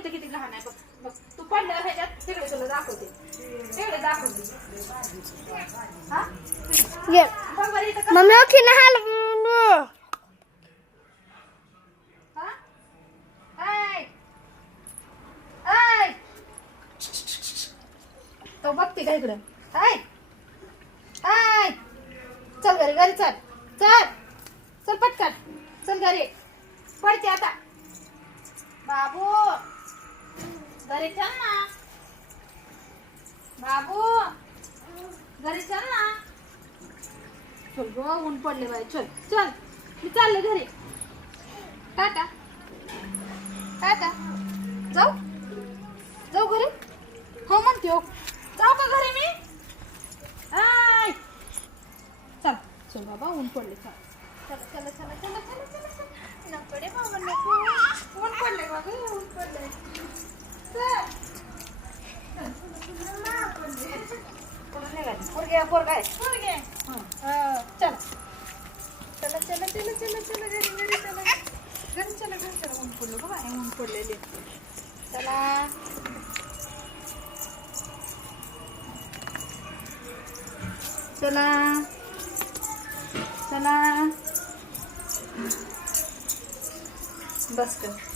इथं किती लहान आहे बघ बघ तू पडल्यावर ह्याच्यात तिकडे तुला दाखवते तिकडे दाखवते हा बघ बरं इथं कसं मम्मी ओके ना हाल हा ऐ ऐ तो बघते का इकडं ऐ ऐ चल घरी घरी चल चल चल पटकन चल घरी पडते आता बाबू घरी चल ना बाबू घरी चल ना चल ग ऊन पडले बाई चल चल मी चालले घरी टाटा टाटा जाऊ जाऊ घरी हो म्हणते हो जाऊ का घरी मी आय चल चल बाबा ऊन पडले चल चला चला चला चला चला चला नको रे बाबा नको ऊन पडले बाबा ऊन पडले चल चला चला चला चला चला घरी घरी चला घरी चला घरी चला ऊन पडलं बघा ऊन पडलेले चला चला चला बस कर